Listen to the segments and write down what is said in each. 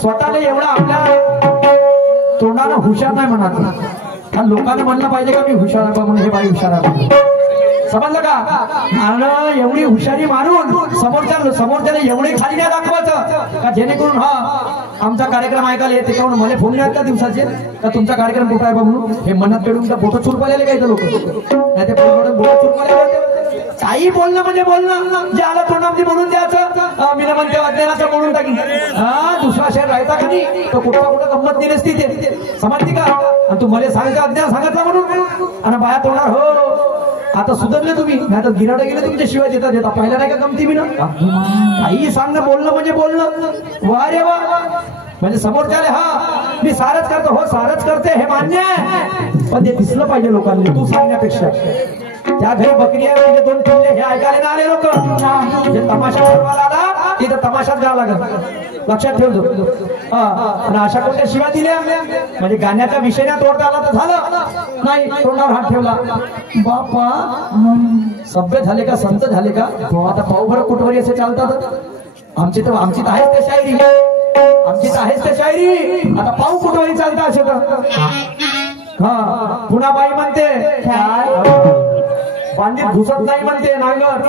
स्वतःला एवढा आपल्या तोंडाला हुशार नाही म्हणत, लोकांना म्हणलं पाहिजे का मी हुशार आहे म्हणून, हे बाई हुशार आहे समजलं का? आणि एवढी हुशारी मारून समोरच्याला एवढे खाली नाही दाखवायचं का जेणेकरून आमचा कार्यक्रम ऐकायला येते का मला फोन नाही का दिवसाचे का तुमचा कार्यक्रम कुठं आहे बा म्हणून, हे मनात पेडून का बोटं चुरपायला काय लोक नाही ते बोटं चुरपायला काही बोलणं म्हणजे बोलणं, जे आलं तोंडामध्ये म्हणून द्यायचं, मी म्हणते अज्ञानाचं म्हणून टाकी दुसरा शहर राहता का नाही तर कुठं कुठं गंमत दिली असती ते समजते का? आणि तू मला सांगायचं अज्ञान सांगितलं म्हणून आणि बाया तोंडार हो आता सुधारले तुम्ही, नाही तर गिराडे गेले तुमच्या शिवाय देता देता पाहिलं नाही का गमती मी ना काही सांगणं बोलणं म्हणजे बोलणं वा रे वा म्हणजे समोरच्याले मी सारच करतो हो सारच करते हे मान्य आहे, पण ते दिसलं पाहिजे लोकांनी तू सांगण्यापेक्षा. त्या घरी बकरी आहे म्हणजे दोन पिल्ले हे ऐकायला आले लोक, जे तमाशा ठरवायला आला तिथं तमाशाच गावा लागत लक्षात ठेवतो. आणि अशा कोणत्या शिव्या दिल्या म्हणजे गाण्याच्या विषयात तोडता आला तर झालं नाही, तोंडावर हात ठेवला बापा सभ्य झाले का संत झाले का? आता पाहू बरं कुठवरी असे चालतात आमची तर आहेच ते शायरी, आमची तर आहेच ते शायरी, आता पाहू कुठवरी चालतात असे तर पुन्हा बाई म्हणते पांडित घुसत नाही म्हणते नांगर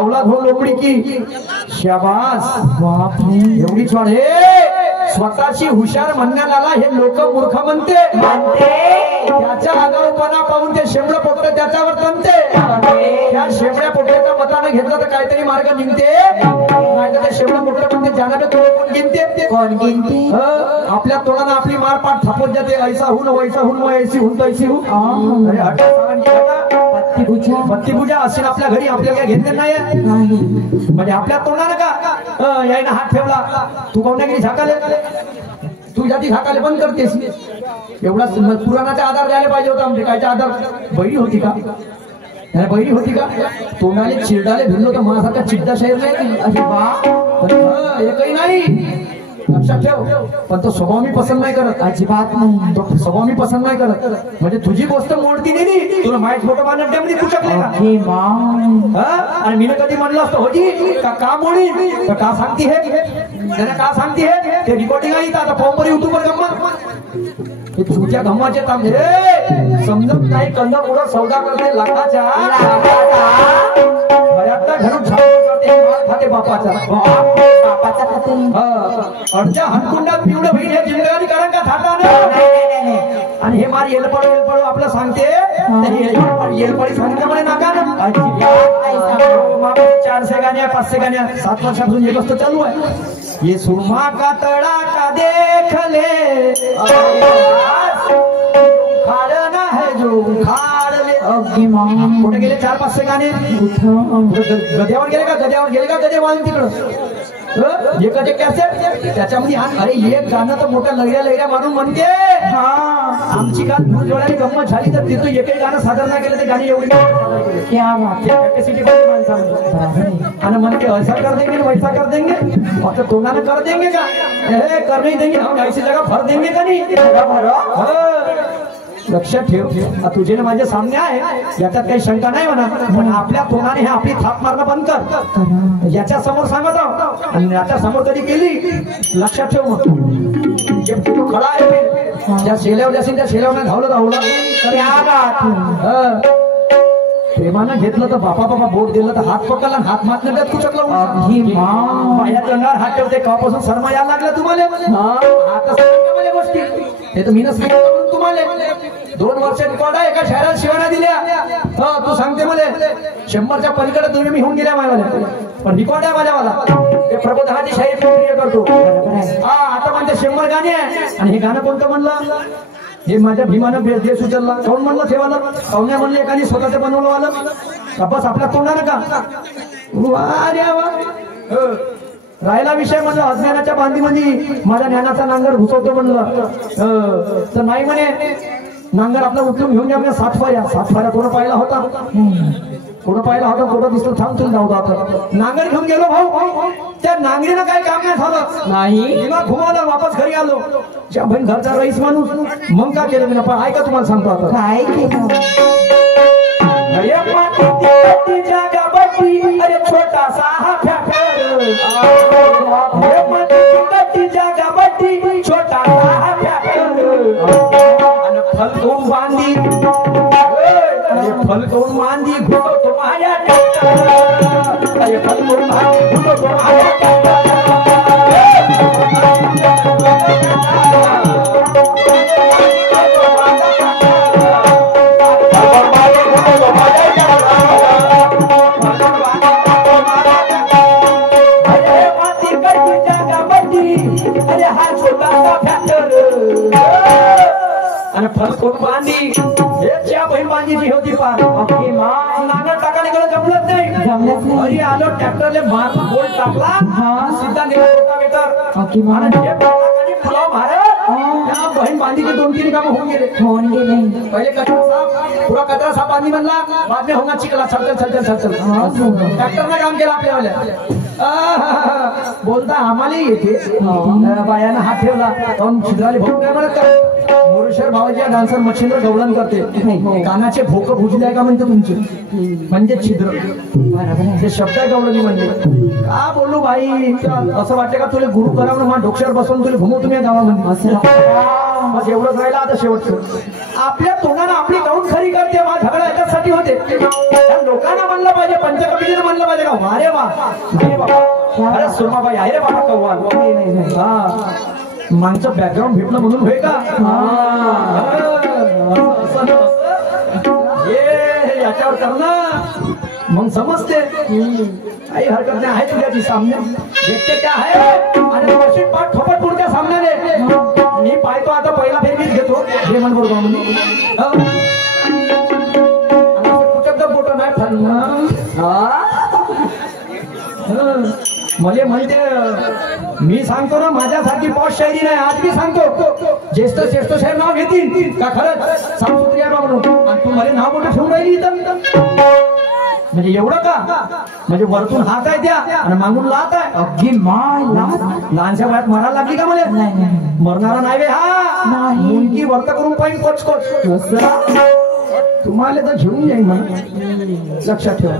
औलाद हो लोकडी की शाबास एवढीच वाढ हे स्वतःची हुशार म्हणण्याला हे लोक मूर्ख म्हणते, त्याच्या आगाऊपणा पाहून ते शेंबडं पोटतं त्याच्यावर तणते, त्या शेंबड्या पोट्याच्या मतानं घेतलं तर काहीतरी मार्ग निघते, नाही तर शेंबडं पोटतं म्हणते ज्यानं कोण गिनते कोण गिनते आपल्या तोंडानं आपली मारपाट थापत जाते, ऐसा हून वैसा हून ऐसी हून तैसी हून बत्ती पूजा असेल आपल्या घरी आपल्याला काय घेतले नाही म्हणजे आपल्या तोंडानं का यायनं हात ठेवला तू कोणत्या झाकाले तू जाती झाकाले बंद करतेस एवढा पुराणाचा आधार द्यायला पाहिजे होता म्हणजे कायचा आधार बहिरी होती का नाही बहिरी होती का तोंडाले चिरडाले भिडलो तर माझ्यासारखा चिड्डा शहर नाही अरे बा एकही नाही लक्षात ठेव पण तो स्वभाव मी पसंत नाही करत अजिबात नाही तो स्वभाव मी पसंत नाही करत म्हणजे तुझी गोष्ट मोडती नाही तुला माहीत फोटो मानण्यामध्ये कुठकले का आणि मी कधी म्हणलं असतं होती का मोडी तर का सांगती हे त्याला का सांगती हे ते रिकॉर्डिंग आहे आता फॉर्मवर युट्यूबवर गंमत तुझ्या गम्माचे तांबे समजत नाही कंद पुढं सौदा करते लाखाच्या घरून खाते बापाचा अर्ध्या हनकुंडात पिवळं बहीण हे जिंदगानी कारण का थाटा आणि हे मार येलपडू आपलं सांगते येलपडी सांगितलं म्हणे नाका ना 400 गाण्या 500 गाण्या 7 वर्षापासून एक वस्तू चालू आहे ये सुरमा का तड़ा का देख ले खाड़ना है जो खाड़ ले कुठे गेले 400-500 गाणे गद्यावर गेले का गद्या वाजून तिकडं एकाचे कॅसेट त्याच्यामध्ये अरे एक गाणं तर मोठ्या लहऱ्या मारून म्हणते आमची काल भूल जोड्याने गंमत झाली तर तिथं एकही गाणं सादर नाही केलं ते गाणी एवढी कॅपॅसिटी आणि म्हणते ऐसा कर देंगे वैसा कर देंगे फक्त तोंडाने कर देंगे का कर नहीं देंगे हम ऐसी जगह भर देंगे का नाही लक्षात ठेव तुझे माझ्या सामने आहे याच्यात काही शंका नाही म्हणा पण आपल्या तोंडाने हे आपली थाप मारणं बंद कर याच्या समोर सांगत आहोत आणि याच्या समोर कधी केली लक्षात ठेव मग तू खडा आहे त्या शेल्यावर असेल त्या शेल्यावर धावलं प्रेमानं घेतलं तर बापा बोट दिलं तर हात पकडला हात मातलं त्यात कुठं माझ्या तोंडावर हात ठेवते कापासून शर्मा यायला लागला तुम्हाला आता गोष्टी हे तर मीनच सांगितलं तुम्हाला 2 वर्ष रेकॉर्ड आहे एका शहरात शिवाना दिल्या तू सांगते मला 100च्या पलीकडे तुम्ही मी होऊन गेल्या माझ्यावाल्या पण रेकॉर्ड आहे माझ्यावाला ते प्रबोधनाची शाहीर प्रक्रिया करतो आता म्हणते 100 गाणी आहे आणि हे गाणं कोणतं म्हणलं हे माझ्या भीमानं देश उचलला कोण म्हणलं ठेवाला पाहुण्या म्हणले एकाने स्वतःच बनवलं आलं बस आपल्या तोंडानं का राहिला विषय म्हणलं अज्ञानाच्या बांधीमध्ये माझ्या ज्ञानाचा नांगर घुसवतो म्हणलं तर नाही म्हणे नांगर आपला उचलून घेऊन या 7 फाऱ्या कोण पाहिला होता कोण दिसलं थांब तुम्ही जाऊ आता नांगर घेऊन गेलो भाऊ त्या नांगरीनं काही काम नाही झालं नाही घुमावलं वापस घरी आलो ज्या बहीण घरचा रईस माणूस मग का केलं मी पण ऐका तुम्हाला सांगतो आता काय अरे छोटासा हा फलकवून बांधी फलकवून बांधी घुसवतो माझ्या फलकवून बांधी घुसवतो माझ्या फलकवून बांधी हेच्या बहीण बांधीची होती पार नांगर टाकाने गेलं जमलंच नाही घरी आलो ट्रॅक्टरले मार बोल टाकला सीधा बहीण बांधीचे 2-3 काम होऊन गेले पहिले कचरा साफ पुरा कचरा साफ बांधी म्हणला बाद में होगा चिकला चल ट्रॅक्टरने काम केलं आपल्याला बोलता आम्हाला येते बायानं हात ठेवला जाऊन छिद्राले भाऊ काय म्हणत मोरेश्वर भावाजी डान्सर मच्छिंद्र गवळण करते कानाचे भोक भुजले का म्हणते तुमचे म्हणजे छिद्र ते शब्द आहे गवळणी म्हणजे का बोलू भाई असं वाटतं का तुला गुरु करावं मग डोक्यावर बसवून तुला घुमव तुम्ही गावामध्ये बस एवढंच राहिलं आता शेवटचं आपल्या तोंडानं आपली गाऊन खरी करते वा झगडा याच्यासाठी होते लोकांना म्हणलं पाहिजे पंचकपिलीनं म्हणलं पाहिजे का वारे वा अरे सुरमाबाई आहे रे बाबा कव्वाल हा माणसं बॅकग्राऊंड भेटलं म्हणून होय का याच्यावर कर ना मग समजते काही हरकत नाही आहे तुझ्याची सामने देखते क्या है आणि मशीन पाठ थोपट पुढच्या सामन्याने मी पाहतो आता पहिला फेर मीच घेतो हे मन बरोबर कुठं बोट नाही म्हणजे म्हणजे मी सांगतो ना माझ्यासारखी पॉश शायरी नाही आज मी सांगतो ज्येष्ठ श्रेष्ठ शाहीर नाव घेतील का खरंच साफसुथरी आहे म्हणून आणि तू मला नाव मोठं ठेवून राहिली इथं म्हणजे एवढं का म्हणजे वरतून हात आहे त्या आणि मागून लात आहे अगदी माय लहानशा वयात मरायला लागली का मला मरणारा नाही रे हा मुलगी वर्त करून पाहिजे कोच तुम्हाला तर घेऊन जाईन म्हणून लक्षात ठेवा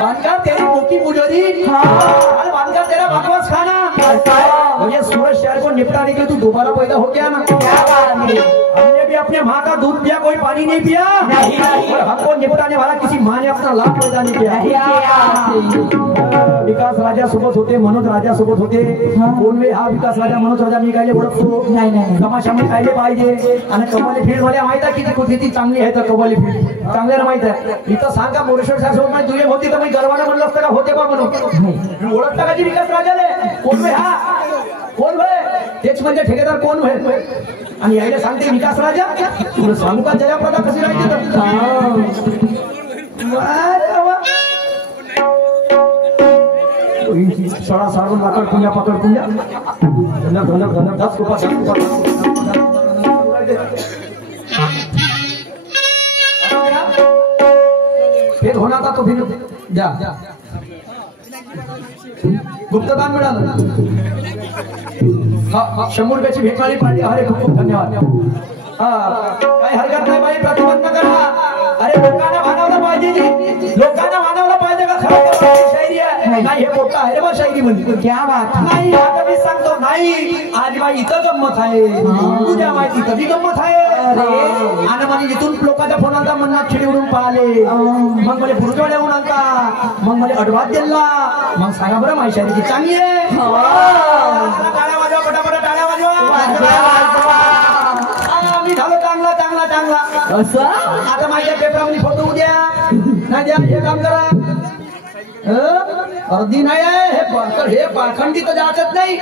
बांधकार तेरी मोकी पुजोरी बांधकार तेरा बकवास खाना मुझे सूरज शहर को निपटाने के लिए तू दोबारा पैदा हो गया ना हमने भी अपने माँ का दूध पिया कोई पानी नहीं पिया और हमको निपटाने वाला किसी माँ ने अपना लाभ पैदा नहीं किया विकास राजा सोबत होते मनोज राजा सोबत होते कोण वे हा विकास राजा मनोज राजा मी कायले ओळखतो तमाशामध्ये कायले पाहिजे आणि कव्वाली फील्ड मध्ये माहित आहे किती किती चांगली आहे तर कव्वाली फील्ड चांगल्याला माहित आहे इथं सांगा मोरेश्वर साहेब तुझे होती तर मी गर्वाने म्हणलं असतं का होते बा म्हणून ओळखता का विकास राजाले कोण वे हा कोण भय तेच म्हणजे ठेकेदार कोण भय आणि यायला सांगते विकास राजा तुला सांगू का जयाप्रदा कशी राहायची सळा सारून लाकड कुंड्या पकड कुंड्या धनक धनक धनक दस रुपा फिर होना था तो फिर जा गुप्तदान मिळालं 100 रुपयाची भेटवाली पार्टी अरे खूप खूप धन्यवाद काही हरकत नाही बाई प्रतिबंध करा अरे लोकांना मानवलं पाहिजे लोकांना मानवलं पाहिजे का खरं शायरी आहे नाही हे मोठं आहे रे बा शायरी म्हणजे क्या बात नाही आता मी सांगतो नाही आज बाई इथं गंमत आहे तुझ्या माहिती इथं बी गंमत आहे आणि मला इथून लोकांच्या फोनाचा मनात खिडीवरून पाहिले मग मला बुरजवाड्या येऊन आणता मग मला अडवाद दिला मग सांगा बरं माझी शायरी ती चांगली आहे टाळ्या वाजवा पटापट टाळ्या वाजवा मी झालो चांगला चांगला चांगला असं आता माझ्या पेपरामध्ये फोटो उद्या नाही द्या हे काम करा अर्धी नाही आहे हे पाखंडी तर जातच नाही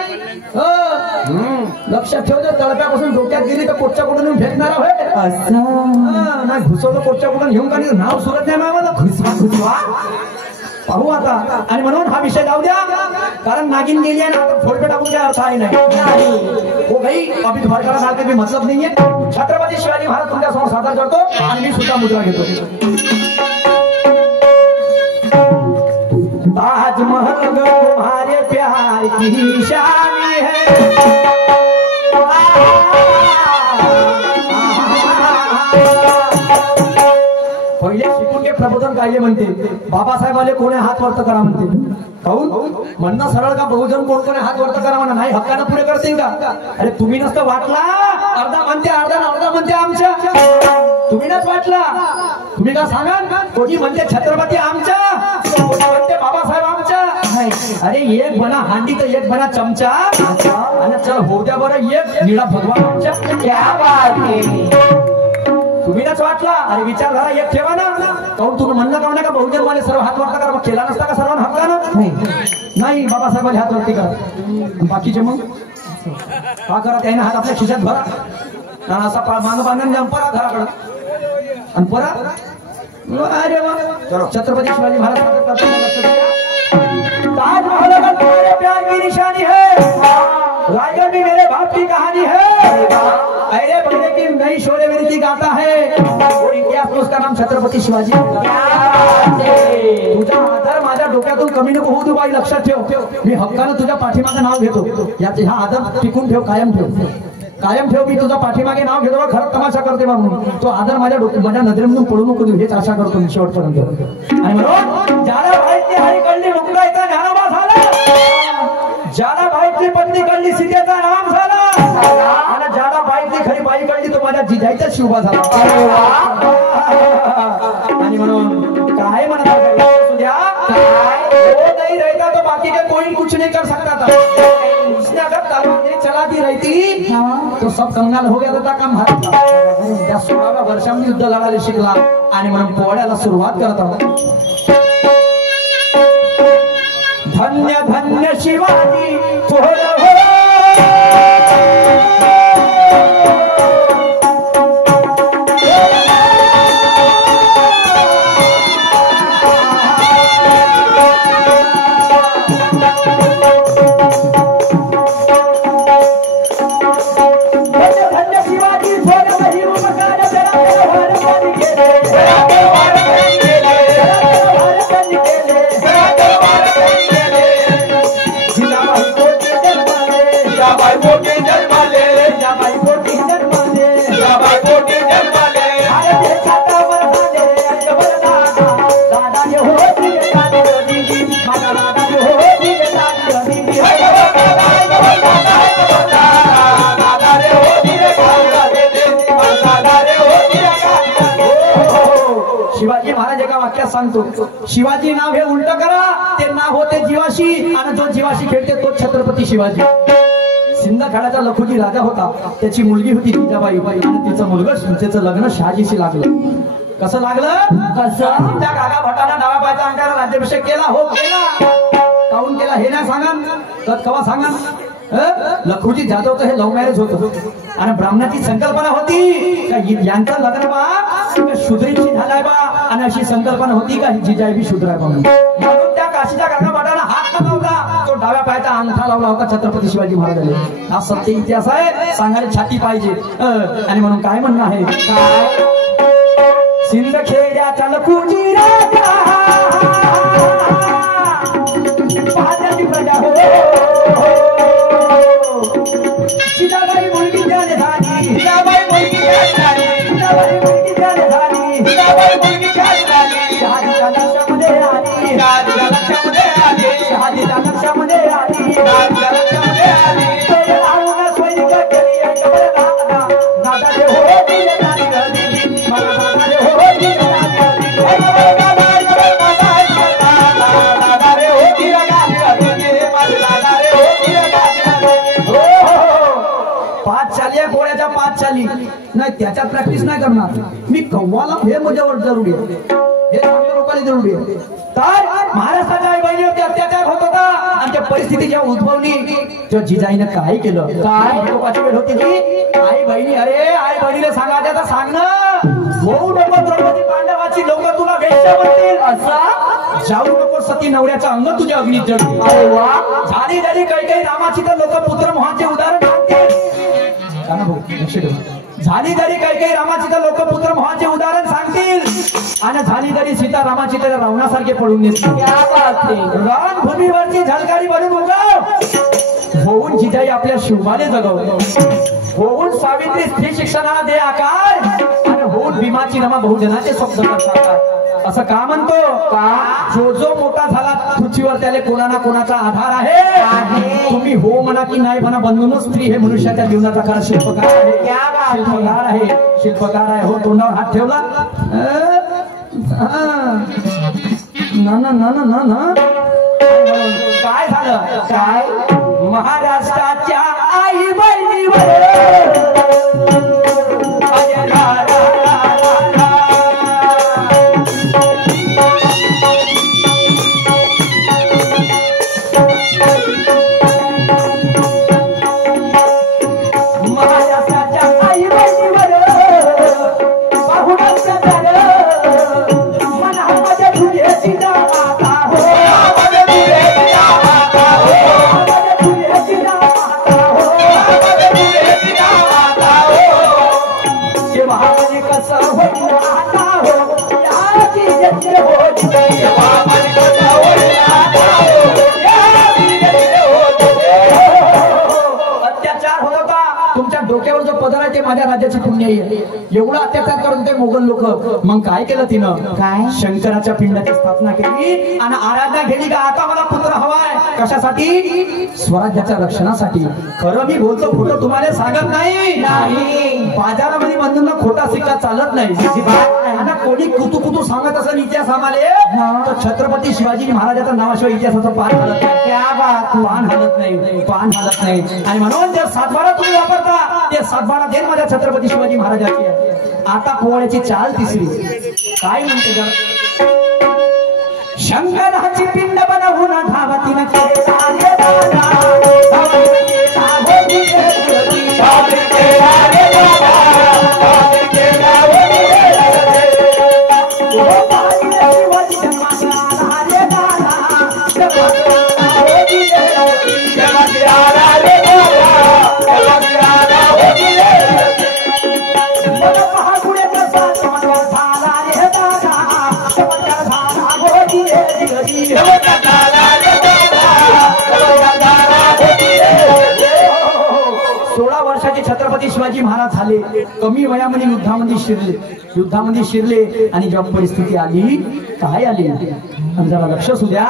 लक्षात ठेवतो तळप्यापासून डोक्यात गेली तर कोटच्या कुठून फेकणार होय नाही घुसवलं कोटच्या कुठून घेऊन का नाव सुरत नाही मला घुसवा घुसवा पाहू आता आणि म्हणून हा विषय जाऊ द्या कारण नागिन गेली आहे ना फोडपे टाकून काय अर्थ आहे नाही हो भाई अभी भडकाला सारखे मी मतलब नाहीये छत्रपती शिवाजी महाराज तुमच्या समोर सादर करतो आणि मी सुद्धा मुद्रा घेतो ताजमहल तुम्हारे प्यार की निशानी है पहिले शिकून घे प्रबोधन कायले म्हणते बाबासाहेब आले कोणी हात वर्त करा म्हणते काहून म्हणणं सरळ का बहुजन कोण कोणी हात वरत करा म्हणा नाही हक्कानं पुढे करतील का अरे तुम्ही नसतं वाटला अर्धा म्हणते अर्धा म्हणते आमच्या तुम्ही नच वाटला तुम्ही का सांगा कोणी म्हणते छत्रपती आमच्या कोणी म्हणते बाबासाहेब आमच्या अरे एक बना हांडी तर एक बना चमचा आणि चल होऊ द्या बरं एक निळा भगवान आमच्या क्या बात तुम्ही नच वाटला अरे विचारधारा एक ठेवा ना काहून तुम्ही म्हणलं का का बहुजन वाले सर्व हात वरता करा मग केला नसता का सर्वांना हक्कानं नाही बाबासाहेबांनी हात वरती करा बाकीचे मग का करा त्याने हात आपल्या खिशात भरा असा माग बांधून द्या परा घराकडं आणि परा अरे वा चलो छत्रपती शिवाजी महाराज ताजमहल अगर तुम्हारे प्यार की निशानी है रायगढ़ में मेरे बाप की कहानी है अरे बंदे की नई शोले मेरी गाता है और इतिहास में उसका नाम छत्रपती शिवाजी तुझा आदर माझ्या डोक्यातून कमी नको होऊ दे बाई लक्षात ठेव मी हक्कानं तुझ्या पाठीमागे नाव घेतो यात हा आदर टिकून ठेव कायम ठेव मी तुझा पाठीमागे नाव घेतो खरं तमाशा करते बाबू तो आदर माझ्या नजरेमधून पडू नको देऊ हेच आशा करतो मी शेवटपर्यंत आणि म्हणून ज्याला माहिती हरी कळली मुंगाईचा ज्ञानोबा झाला ज्याला बाईकची पत्नी कळली सीतेचा नाम झाला आणि ज्याला बाईकची खरी बाई कळली तो माझ्या जिजाईचा शिवबा झाला आणि म्हणून काय म्हणतात नहीं रहता तो बाकी के कोई कुछ नहीं कर सकता था उसने अगर तलवार नहीं चलाती रहती तो सब कंगाल हो गया था काम भारत त्या 16व्या वर्षामध्ये युद्ध लढायला शिकला आणि म्हणून पोवाड्याला सुरुवात करत होता धन्य धन्य शिवाजी थोर हो शिवाजी महाराज एका वाक्यात सांगतो शिवाजी नाव हे उलट करा ते नाव होते जीवाशी आणि जो जीवाशी खेळते तो छत्रपती शिवाजी सिंदखेडाचा लखुजी राजा होता त्याची मुलगी होती जिजाबाई आणि तिचं मुलगा तिचं लग्न शहाजीशी लागलं कसं लागलं कसं त्या काका भटाला डावा पायचा अंगाला राज्याभिषेक केला हो केला काहून केला हे ना सांगा कवा सांगा लखुजी जाधव हे लव्ह मॅरेज होतं आणि ब्राह्मणाची संकल्पना होती का यांचं लग्न बा शूद्रींची झालाय बा आणि अशी संकल्पना होती का जिजाई बी शूद्र आहे म्हणून त्या काशीच्या काका भटाला हात नव्हता तो डाव्या पायाचा अंगठा लावला होता छत्रपती शिवाजी महाराजांनी हा सत्य इतिहास आहे सांगायला छाती पाहिजे आणि म्हणून काय म्हणणं आहे काय सिंदखेड्याचा लखुजी राजा पाहण्याची प्रजा हो जिजाबाई मुलगी त्याने झाली जिजाबाई मुलगी त्याने झाली जिजाबाई मुलगी त्याने झाली जिजाबाई मुलगी त्याने झाली शहाजीच्या लक्षामध्ये आली शहाजीच्या लक्षामध्ये आली शहाजीच्या लक्षामध्ये आली शहाजीच्या लक्षामध्ये आली तो लावून स्वैनिक केली आणि दादा दादा रे हो दिले नाही गली मला दादा रे हो दिले नाही गली दादा रे हो दिले नाही गली मला दादा रे हो दिले नाही पाच चाली गोळ्याच्या पाच चाली नाही त्याच्यात प्रॅक्टिस नाही करणार मी कव्वाला हे माझ्यावर जरुरी आहे हे चांगल्या लोकांना जरुरी आहे तर महाराष्ट्राच्या आई बहिणीवरती अत्याचार होत होता आणि त्या परिस्थिती जेव्हा उद्भवली तेव्हा जिजाईनं काय केलं काय लोकांची वेळ होती की आई बहिणी अरे आई बहिणीला सांगायचं तर सांग ना होऊ नको द्रौपदी पांडवाची लोक तुला वेश्या म्हणतील असा जाऊ नको सती नवऱ्याचा अंग तुझ्या अग्नीत जळतील अरे वा झाली झाली काही रामाची तर लोक पुत्र मोहाचे उदाहरण सांगतील झाली जरी काही रामाची तर लोक पुत्र मोहाचे उदाहरण सांगतील आणि झाली जरी सीता रामाची तर रावणासारखे पडून देतील रणभूमीवरची झलकारी बनून उगव होऊन जिजाई आपल्या शिवबाने जगवलं होऊन सावित्री स्त्री शिक्षणाला दे आकार आणि होऊन भीमाची रमा बहुजनाचे स्वप्न करतात असं का म्हणतो का जो जो मोठा झाला पृथ्वीवर त्याला कोणा ना कोणाचा आधार आहे. तुम्ही हो म्हणा की नाही म्हणा, बंधूनच स्त्री हे मनुष्याच्या जीवनाचा खरा शिल्पकार आहे. शिल्पकार आहे, शिल्पकार आहे. हो, तोंडावर हात ठेवला ना ना ना ना ना ना. काय झालं काय महाराष्ट्राच्या आई बहिणीवर डोक्यावर जो पदर आहे ते माझ्या राज्याची पुण्य आहे. एवढा अत्याचार करून ते मोगल लोक मग काय केलं तिनं काय शंकराच्या पिंडाची स्थापना केली आणि आराधना केली का आता मला पुत्र हवाय. कशासाठी? स्वराज्याच्या रक्षणासाठी. खरं मी बोलतो, खोटं तुम्हाला सांगत नाही. बाजारामध्ये बंधूंना खोटा सिक्का चालत नाही. आता कोणी कुतू कुतू सांगत असं इतिहास आम्हाला तर छत्रपती शिवाजी महाराजाचं नावाशिवाय इतिहासाचं पान हलत नाही. पान हलत नाही, पान हलत नाही. आणि म्हणून जर सातबारा तुम्ही वापरता ते सातबारा देण माझ्या छत्रपती शिवाजी महाराजाची आहे. आता पोळ्याची चाल तिसरी काय म्हणते जर शंकराची पिंड बनवून धावतीनं छत्रपती शिवाजी महाराज झाले. कमी वयामध्ये युद्धामध्ये शिरले आणि जेव्हा परिस्थिती आली काय आली जरा लक्ष असू द्या.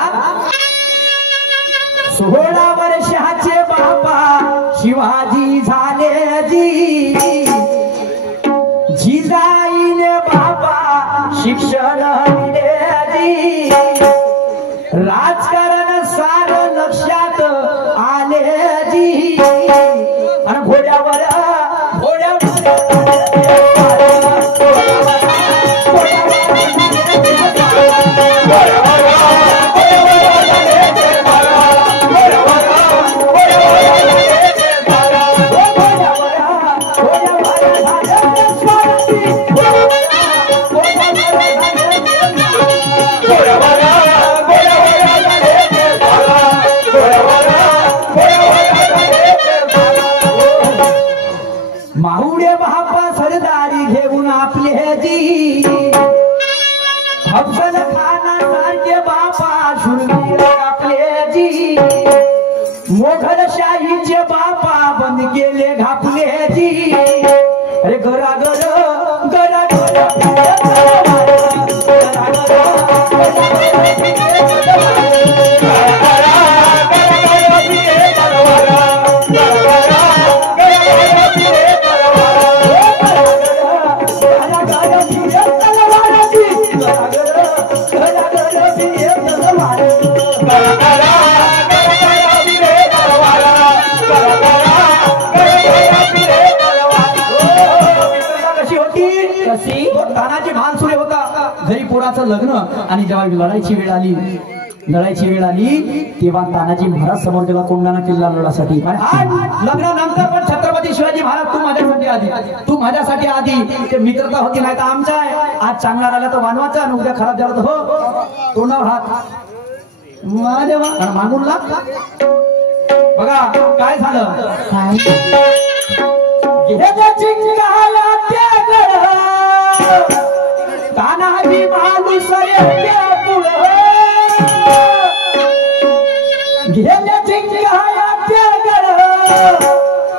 16 वर्षाचे बाबा शिवाजी झाले जी. जिजाईने बाबा शिक्षण दिले जी. राजकारण सार लक्षात आले जी. आणि घोड्यावर माहुडे बापा सरदारी घेऊन आपले जी. अफजल खानासारखे बापा शूरवीर आपले जी. मोघलशाहीचे बापा बंद केले घापले जी. अरे गरागर गरागर तानाजी भानसुरे होता घरी पोराचं लग्न. आणि जेव्हा लढाईची वेळ आली तेव्हा तानाजी महाराज समोर गेला कोंढाणा किल्ला लढासाठी. लग्नानंतर पण छत्रपती शिवाजी महाराज तू माझ्यासाठी आधी ते मित्रता होती नाही तर आमच्या आहे. आज चांगला राहिला तर वानवाचा आणि उद्या खराब झाला तर हो तोंडावर हात मागून लाग. बघा काय झालं तानाजी मालुसरे गेल्या चिंगाया त्या गड.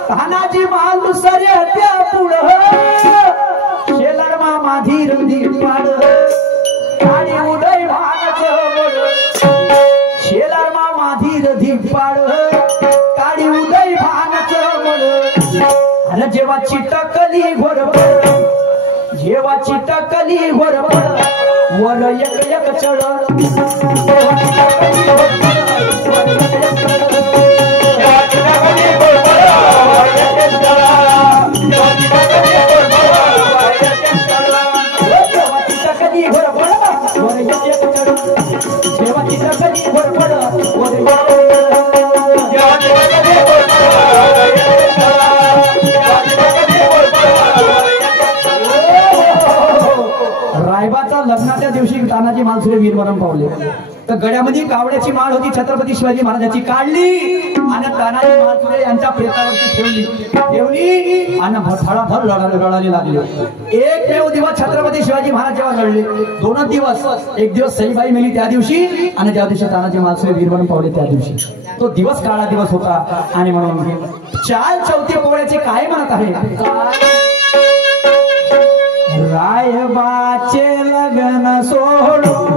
तानाजी मालुसरे त्या पुढ शेलर मामा धीर धीर पाड. अरे जेव्हाची टाकली घोरपड, जेव्हाची टाकली घोरपड वर एक एक चढ, रायबाचा लग्नाच्या दिवशी तानाजी मालुसरे वीरमरण पावले तर गड्यामध्ये कावड्याची माळ होती छत्रपती शिवाजी महाराजांची, काढली आणि तानाजी मालुसरे यांच्या प्रेतावरती ठेवली आणि धडाधड लढायला लागले. एकमेव दिवस छत्रपती शिवाजी महाराज जेव्हा लढले, 2 दिवस, एक दिवस सईबाई मेली त्या दिवशी आणि ज्या दिवशी तानाजी मालुसरे वीरमरण पावले त्या दिवशी तो दिवस काळा दिवस होता. आणि म्हणून 4 चौथी पोळ्याचे काय म्हणत आहे, रायबाचे लग्न सोडून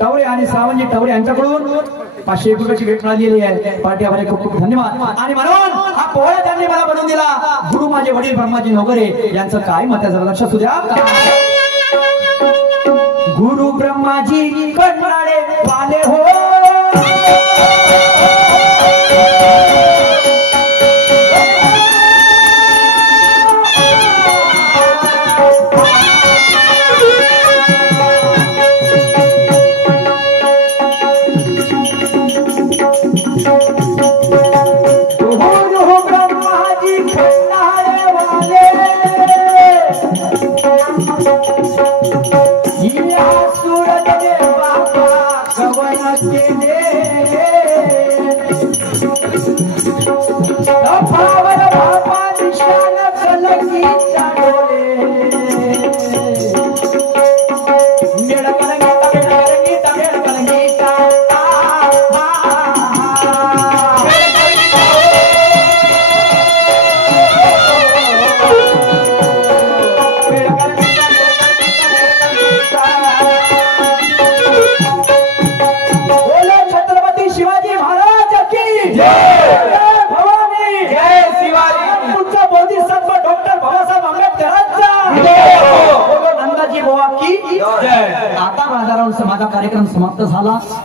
टवरे आणि सावंजी टवरे यांच्याकडून 500 रुपयाची भेट मिळालेली आहे. पार्टी आभारी, खूप खूप धन्यवाद. आणि म्हणून हा पोळा त्यांनी मला बनवून दिला. गुरु माझे वडील ब्रह्माजी नवघरे यांचं काय मत आहे जरा लक्षात असू द्या. गुरु ब्रह्माजी कन्नाडे वाले हो, आता बाजारावर माझा कार्यक्रम समाप्त झाला.